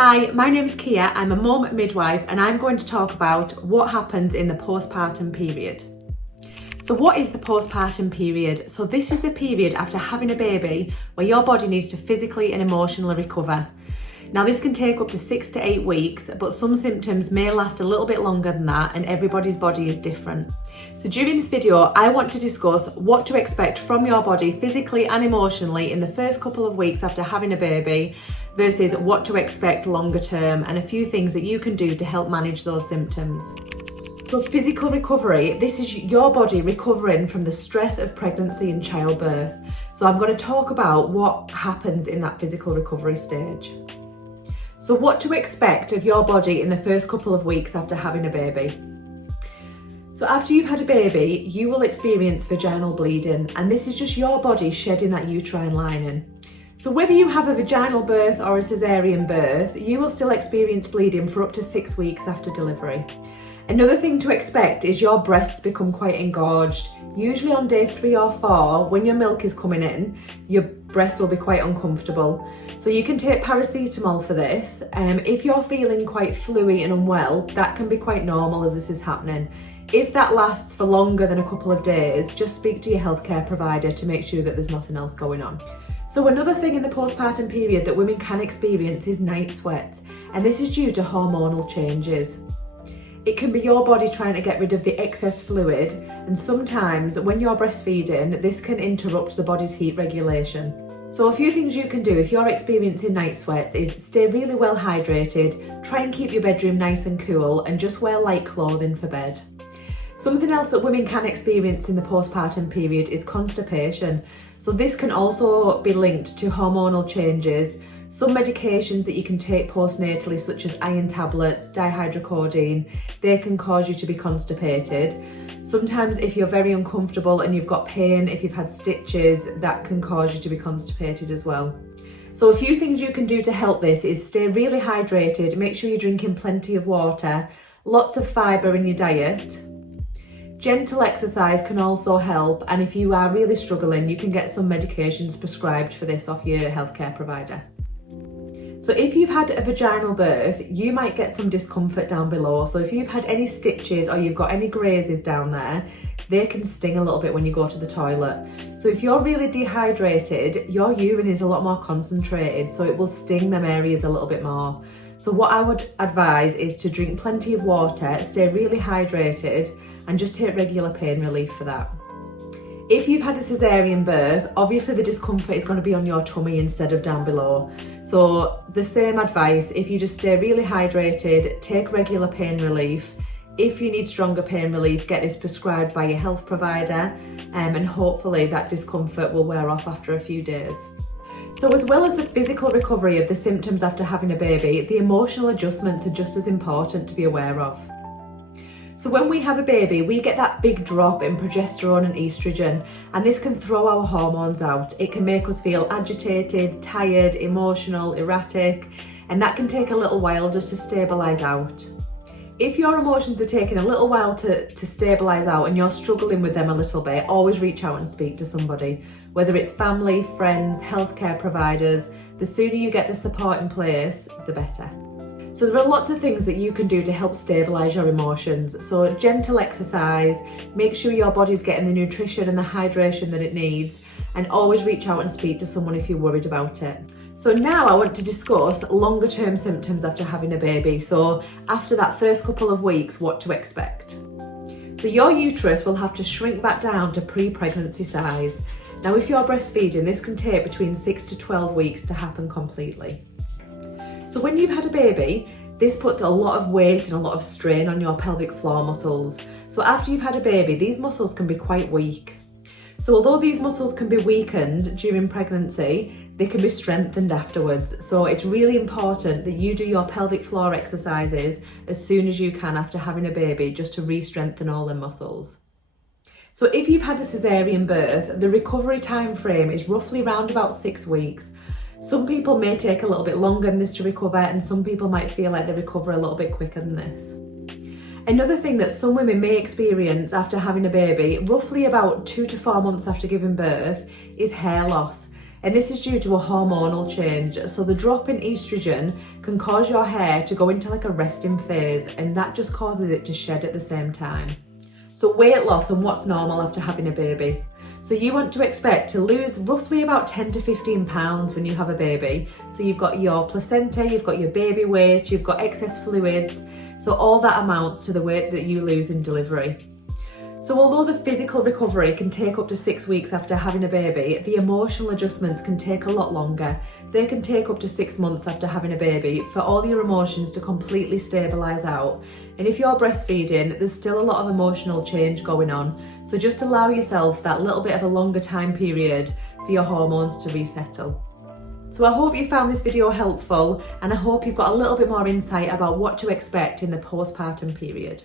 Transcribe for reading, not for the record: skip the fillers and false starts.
Hi, my name's Kea. I'm a mum midwife and I'm going to talk about what happens in the postpartum period. So what is the postpartum period? So this is the period after having a baby where your body needs to physically and emotionally recover. Now this can take up to 6 to 8 weeks, but some symptoms may last a little bit longer than that and everybody's body is different. So during this video, I want to discuss what to expect from your body physically and emotionally in the first couple of weeks after having a baby versus what to expect longer term and a few things that you can do to help manage those symptoms. So physical recovery, this is your body recovering from the stress of pregnancy and childbirth. So I'm going to talk about what happens in that physical recovery stage. So what to expect of your body in the first couple of weeks after having a baby. So after you've had a baby, you will experience vaginal bleeding, and this is just your body shedding that uterine lining. So whether you have a vaginal birth or a cesarean birth, you will still experience bleeding for up to 6 weeks after delivery. Another thing to expect is your breasts become quite engorged. Usually on day 3 or 4, when your milk is coming in, your breasts will be quite uncomfortable. So you can take paracetamol for this. If you're feeling quite fluey and unwell, that can be quite normal as this is happening. If that lasts for longer than a couple of days, just speak to your healthcare provider to make sure that there's nothing else going on. So another thing in the postpartum period that women can experience is night sweats, and this is due to hormonal changes. It can be your body trying to get rid of the excess fluid, and sometimes when you're breastfeeding, this can interrupt the body's heat regulation. So a few things you can do if you're experiencing night sweats is stay really well hydrated, try and keep your bedroom nice and cool, and just wear light clothing for bed. Something else that women can experience in the postpartum period is constipation. So this can also be linked to hormonal changes. Some medications that you can take postnatally, such as iron tablets, dihydrocodeine, they can cause you to be constipated. Sometimes if you're very uncomfortable and you've got pain, if you've had stitches, that can cause you to be constipated as well. So a few things you can do to help this is stay really hydrated, make sure you're drinking plenty of water, lots of fibre in your diet. Gentle exercise can also help, and if you are really struggling, you can get some medications prescribed for this off your healthcare provider. So if you've had a vaginal birth, you might get some discomfort down below. So if you've had any stitches or you've got any grazes down there, they can sting a little bit when you go to the toilet. So if you're really dehydrated, your urine is a lot more concentrated, so it will sting them areas a little bit more. So what I would advise is to drink plenty of water, stay really hydrated, and just take regular pain relief for that. If you've had a cesarean birth, obviously the discomfort is going to be on your tummy instead of down below. So the same advice, if you just stay really hydrated, take regular pain relief. If you need stronger pain relief, get this prescribed by your health provider, and hopefully that discomfort will wear off after a few days. So as well as the physical recovery of the symptoms after having a baby, the emotional adjustments are just as important to be aware of. So when we have a baby, we get that big drop in progesterone and estrogen, and this can throw our hormones out. It can make us feel agitated, tired, emotional, erratic, and that can take a little while just to stabilise out. If your emotions are taking a little while to stabilise out and you're struggling with them a little bit, always reach out and speak to somebody, whether it's family, friends, healthcare providers. The sooner you get the support in place, the better. So there are lots of things that you can do to help stabilise your emotions. So gentle exercise, make sure your body's getting the nutrition and the hydration that it needs, and always reach out and speak to someone if you're worried about it. So now I want to discuss longer term symptoms after having a baby. So after that first couple of weeks, what to expect. So your uterus will have to shrink back down to pre-pregnancy size. Now if you're breastfeeding, this can take between 6 to 12 weeks to happen completely. So when you've had a baby, this puts a lot of weight and a lot of strain on your pelvic floor muscles. So after you've had a baby, these muscles can be quite weak. So although these muscles can be weakened during pregnancy, they can be strengthened afterwards. So it's really important that you do your pelvic floor exercises as soon as you can after having a baby, just to re-strengthen all the muscles. So if you've had a cesarean birth, the recovery time frame is roughly around about 6 weeks. Some people may take a little bit longer than this to recover, and some people might feel like they recover a little bit quicker than this. Another thing that some women may experience after having a baby, roughly about 2 to 4 months after giving birth, is hair loss. And this is due to a hormonal change. So the drop in estrogen can cause your hair to go into like a resting phase, and that just causes it to shed at the same time. So weight loss and what's normal after having a baby. So you want to expect to lose roughly about 10 to 15 pounds when you have a baby. So you've got your placenta, you've got your baby weight, you've got excess fluids. So all that amounts to the weight that you lose in delivery. So although the physical recovery can take up to 6 weeks after having a baby, the emotional adjustments can take a lot longer. They can take up to 6 months after having a baby for all your emotions to completely stabilise out. And if you're breastfeeding, there's still a lot of emotional change going on. So just allow yourself that little bit of a longer time period for your hormones to resettle. So I hope you found this video helpful, and I hope you've got a little bit more insight about what to expect in the postpartum period.